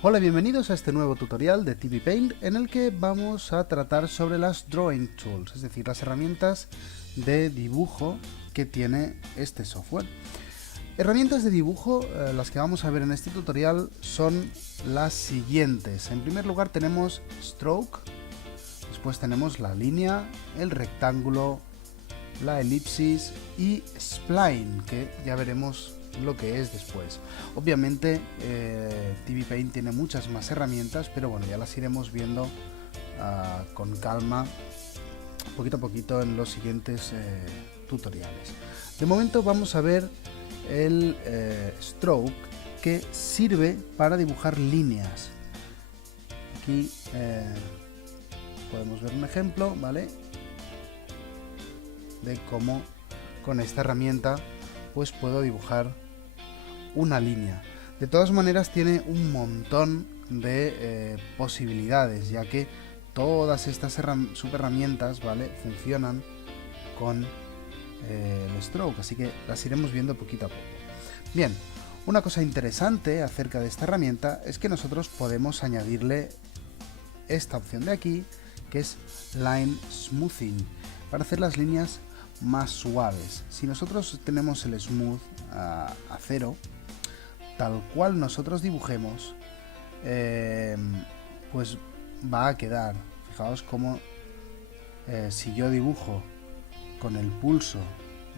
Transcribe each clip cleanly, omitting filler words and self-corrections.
Hola, bienvenidos a este nuevo tutorial de TV Paint en el que vamos a tratar sobre las Drawing Tools, es decir, las herramientas de dibujo que tiene este software. Herramientas de dibujo, las que vamos a ver en este tutorial son las siguientes. En primer lugar tenemos Stroke, después tenemos la línea, el rectángulo, la elipsis y Spline, que ya veremos lo que es después. Obviamente TV Paint tiene muchas más herramientas, pero bueno, ya las iremos viendo con calma, poquito a poquito en los siguientes tutoriales. De momento vamos a ver el Stroke, que sirve para dibujar líneas. Aquí podemos ver un ejemplo, ¿vale?, de cómo con esta herramienta pues puedo dibujar una línea. De todas maneras tiene un montón de posibilidades, ya que todas estas subherramientas, ¿vale?, funcionan con el Stroke, así que las iremos viendo poquito a poco. Bien, una cosa interesante acerca de esta herramienta es que nosotros podemos añadirle esta opción de aquí, que es Line Smoothing, para hacer las líneas más suaves. Si nosotros tenemos el Smooth a 0, tal cual nosotros dibujemos, pues va a quedar. Fijaos cómo si yo dibujo con el pulso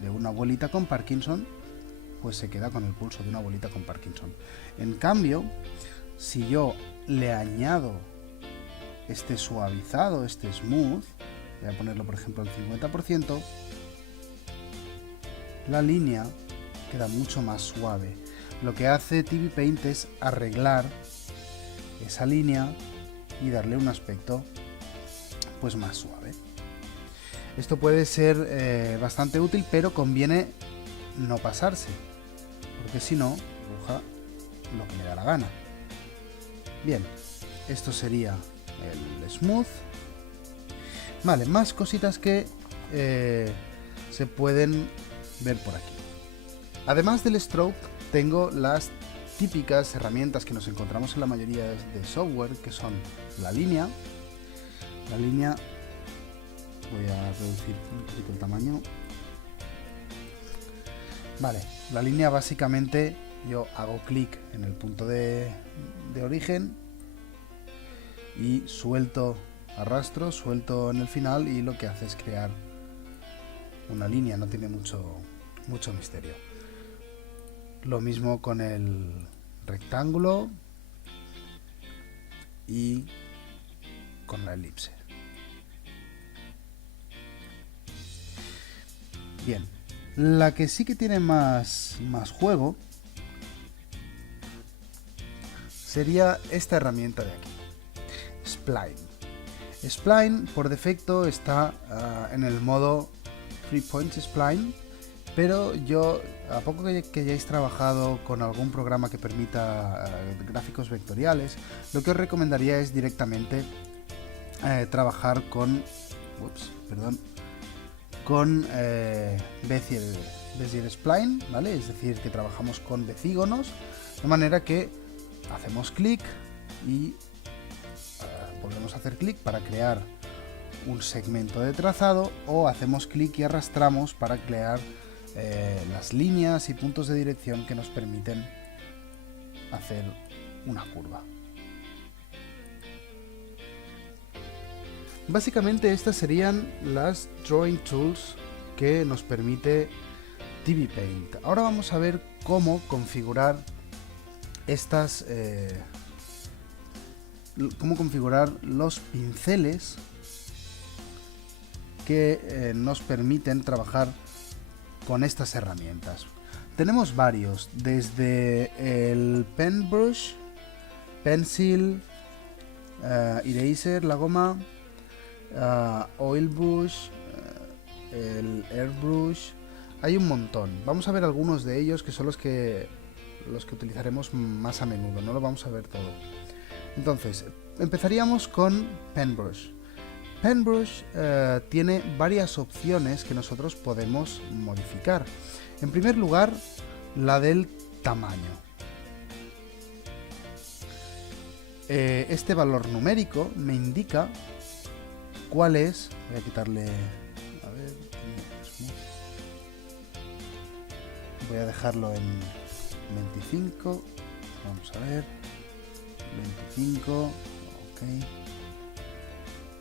de una abuelita con Parkinson, pues se queda con el pulso de una abuelita con Parkinson. En cambio, si yo le añado este suavizado, este smooth, voy a ponerlo por ejemplo al 50%, la línea queda mucho más suave. Lo que hace TV Paint es arreglar esa línea y darle un aspecto pues más suave. Esto puede ser bastante útil, pero conviene no pasarse, porque si no, dibuja lo que le da la gana. Bien, esto sería el Smooth. Vale, más cositas que se pueden ver por aquí. Además del Stroke, tengo las típicas herramientas que nos encontramos en la mayoría de software, que son la línea. La línea, voy a reducir un poquito el tamaño. Vale, la línea básicamente yo hago clic en el punto de origen y suelto, arrastro, suelto en el final, y lo que hace es crear una línea, no tiene mucho misterio. Lo mismo con el rectángulo y con la elipse. Bien, la que sí que tiene más juego sería esta herramienta de aquí, Spline. Spline por defecto está en el modo 3-point Spline, pero yo, a poco que hayáis trabajado con algún programa que permita gráficos vectoriales, lo que os recomendaría es directamente trabajar con Bezier Spline, ¿vale? Es decir, que trabajamos con becígonos, de manera que hacemos clic y volvemos a hacer clic para crear un segmento de trazado, o hacemos clic y arrastramos para crear las líneas y puntos de dirección que nos permiten hacer una curva. Básicamente estas serían las Drawing Tools que nos permite TV Paint. Ahora vamos a ver cómo configurar estas cómo configurar los pinceles que nos permiten trabajar con estas herramientas. Tenemos varios, desde el Pen Brush, Pencil, Eraser, la goma, Oil Brush, el Airbrush. Hay un montón. Vamos a ver algunos de ellos, que son los que utilizaremos más a menudo, no lo vamos a ver todo. Entonces, empezaríamos con Pen Brush. Pen Brush tiene varias opciones que nosotros podemos modificar. En primer lugar, la del tamaño. este valor numérico me indica cuál es. Voy a quitarle, a ver, voy a dejarlo en 25. Vamos a ver, 25, ok.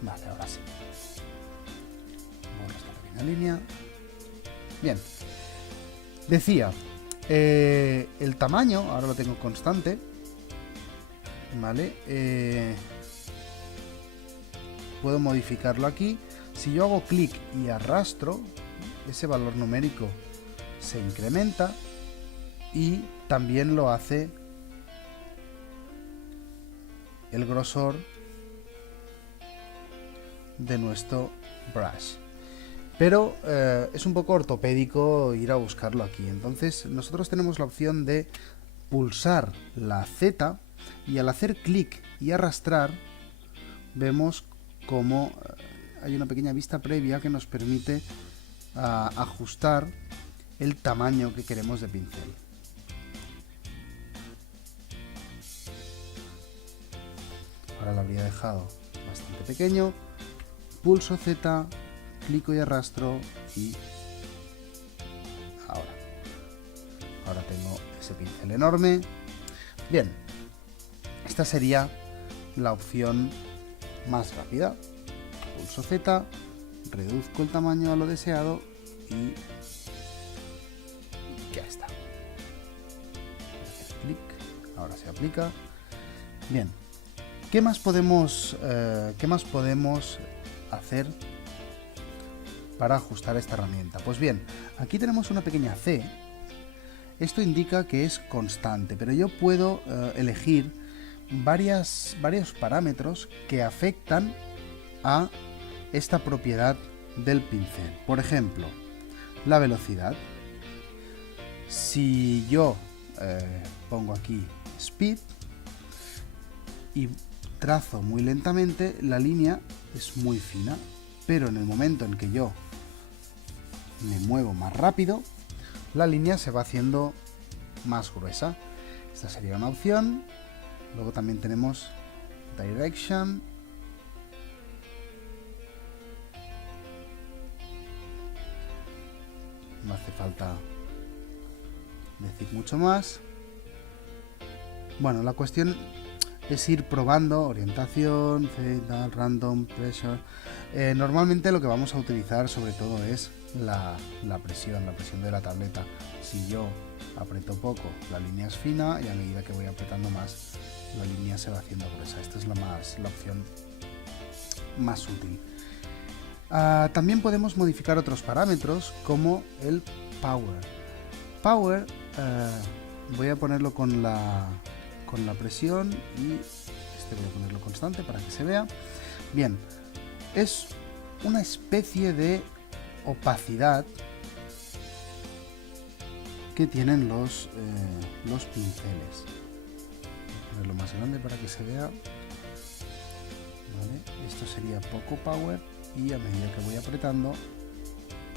Vale, ahora sí. Borro esta pequeña línea. Bien. Decía, el tamaño, ahora lo tengo constante, ¿vale? Puedo modificarlo aquí. Si yo hago clic y arrastro, ese valor numérico se incrementa y también lo hace el grosor de nuestro brush. Pero es un poco ortopédico ir a buscarlo aquí. Entonces nosotros tenemos la opción de pulsar la Z y al hacer clic y arrastrar vemos como hay una pequeña vista previa que nos permite ajustar el tamaño que queremos de pincel. Ahora lo habría dejado bastante pequeño, pulso Z, clico y arrastro y ahora tengo ese pincel enorme. Bien, esta sería la opción más rápida. Pulso Z, reduzco el tamaño a lo deseado y ya está. Clic, ahora se aplica. Bien, ¿qué más podemos hacer para ajustar esta herramienta? Pues bien, aquí tenemos una pequeña C. Esto indica que es constante, pero yo puedo elegir varios parámetros que afectan a esta propiedad del pincel. Por ejemplo, la velocidad. Si yo pongo aquí speed y trazo muy lentamente, la línea es muy fina, pero en el momento en que yo me muevo más rápido, la línea se va haciendo más gruesa. Esta sería una opción. Luego también tenemos direction. No hace falta decir mucho más. Bueno, la cuestión es ir probando orientación, fade, random, pressure. Normalmente lo que vamos a utilizar sobre todo es la presión de la tableta. Si yo aprieto poco, la línea es fina y a medida que voy apretando más, la línea se va haciendo gruesa. Esta es la opción más útil. También podemos modificar otros parámetros como el power. Power, voy a ponerlo con la presión y este voy a ponerlo constante para que se vea. Bien, es una especie de opacidad que tienen los pinceles. Voy a ponerlo más grande para que se vea. Vale, esto sería poco power y a medida que voy apretando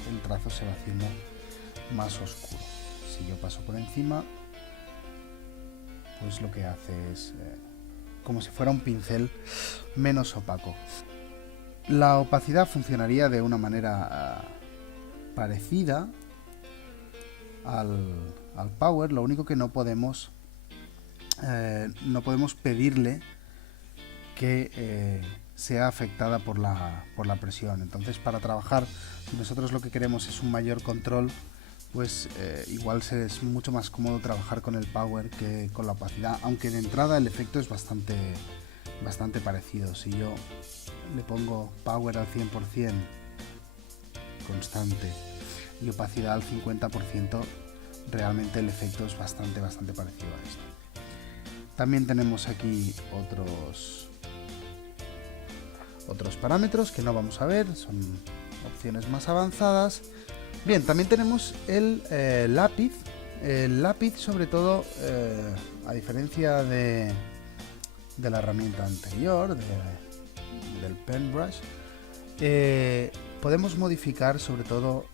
el trazo se va haciendo más oscuro. Si yo paso por encima, pues lo que hace es como si fuera un pincel menos opaco. La opacidad funcionaría de una manera parecida al power, lo único que no podemos pedirle que sea afectada por la presión. Entonces, para trabajar, si nosotros lo que queremos es un mayor control, pues igual es mucho más cómodo trabajar con el power que con la opacidad, aunque de entrada el efecto es bastante parecido. Si yo le pongo power al 100% constante y opacidad al 50%, realmente el efecto es bastante parecido a esto. También tenemos aquí otros parámetros que no vamos a ver, son opciones más avanzadas. Bien, también tenemos el lápiz. El lápiz, sobre todo, a diferencia de la herramienta anterior, del pen brush, podemos modificar sobre todo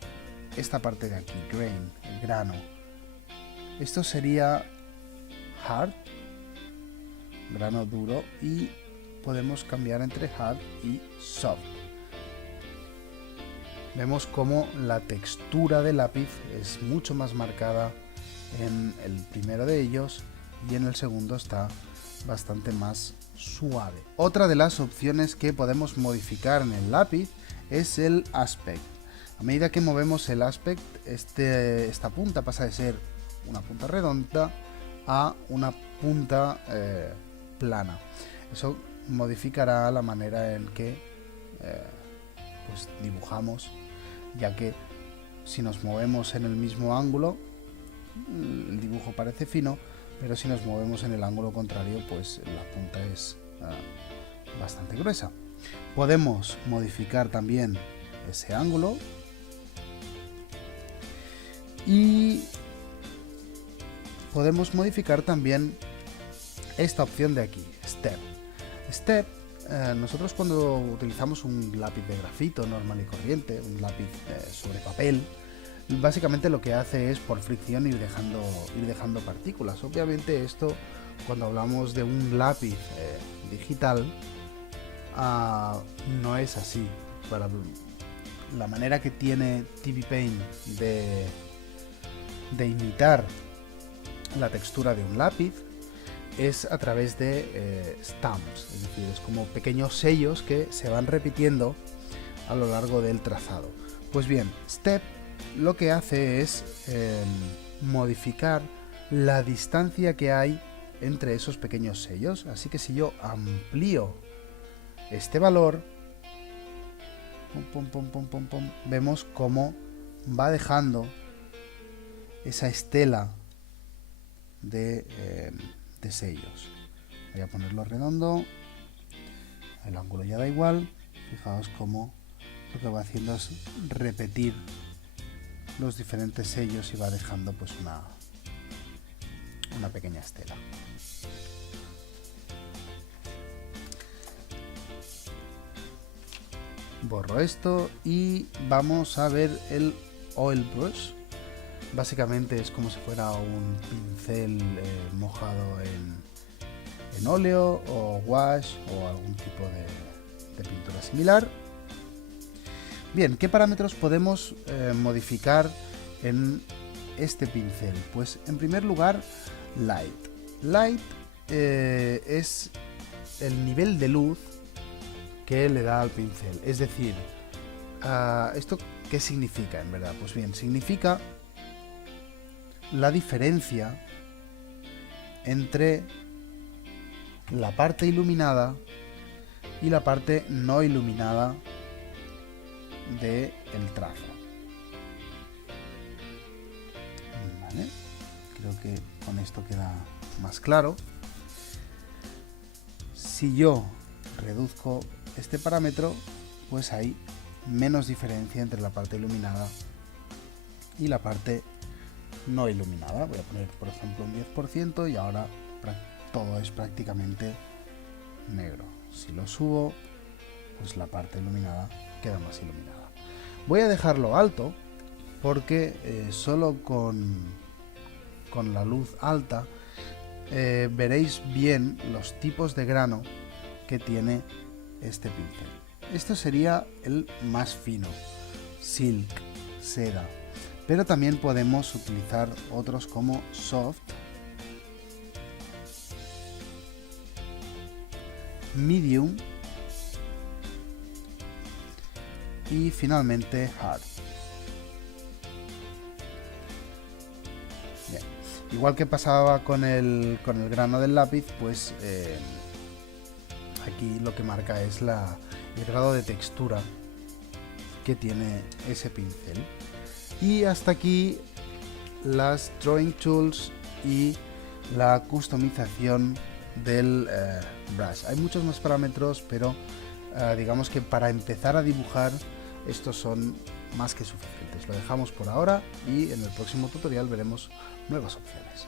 esta parte de aquí, grain, el grano. Esto sería hard, grano duro y podemos cambiar entre hard y soft. Vemos como la textura del lápiz es mucho más marcada en el primero de ellos y en el segundo está bastante más suave. Otra de las opciones que podemos modificar en el lápiz es el aspect. A medida que movemos el aspect, esta punta pasa de ser una punta redonda a una punta plana. Eso modificará la manera en que pues dibujamos, ya que si nos movemos en el mismo ángulo el dibujo parece fino, pero si nos movemos en el ángulo contrario pues la punta es bastante gruesa. Podemos modificar también ese ángulo y podemos modificar también esta opción de aquí, Step. Nosotros cuando utilizamos un lápiz de grafito normal y corriente, un lápiz sobre papel, básicamente lo que hace es por fricción ir dejando partículas. Obviamente esto, cuando hablamos de un lápiz digital, no es así. Para la manera que tiene TV Paint de imitar la textura de un lápiz es a través de stamps, es decir, es como pequeños sellos que se van repitiendo a lo largo del trazado. Pues bien, Step lo que hace es modificar la distancia que hay entre esos pequeños sellos, así que si yo amplío este valor, vemos cómo va dejando esa estela de sellos. Voy a ponerlo redondo, el ángulo ya da igual. Fijaos cómo lo que va haciendo es repetir los diferentes sellos y va dejando pues una pequeña estela. Borro esto y vamos a ver el oil brush. Básicamente es como si fuera un pincel mojado en óleo o wash o algún tipo de pintura similar. Bien, ¿qué parámetros podemos modificar en este pincel? Pues en primer lugar, Light. Light es el nivel de luz que le da al pincel. Es decir, ¿esto qué significa en verdad? Pues bien, significa la diferencia entre la parte iluminada y la parte no iluminada del trazo. Vale, creo que con esto queda más claro. Si yo reduzco este parámetro, pues hay menos diferencia entre la parte iluminada y la parte no iluminada. Voy a poner por ejemplo un 10% y ahora todo es prácticamente negro. Si lo subo, pues la parte iluminada queda más iluminada. Voy a dejarlo alto porque solo con la luz alta veréis bien los tipos de grano que tiene este pincel. Esto sería el más fino, silk, seda, pero también podemos utilizar otros como soft, medium y finalmente hard. Bien. Igual que pasaba con el grano del lápiz, pues aquí lo que marca es el grado de textura que tiene ese pincel. Y hasta aquí las Drawing Tools y la customización del brush. Hay muchos más parámetros, pero digamos que para empezar a dibujar estos son más que suficientes. Lo dejamos por ahora y en el próximo tutorial veremos nuevas opciones.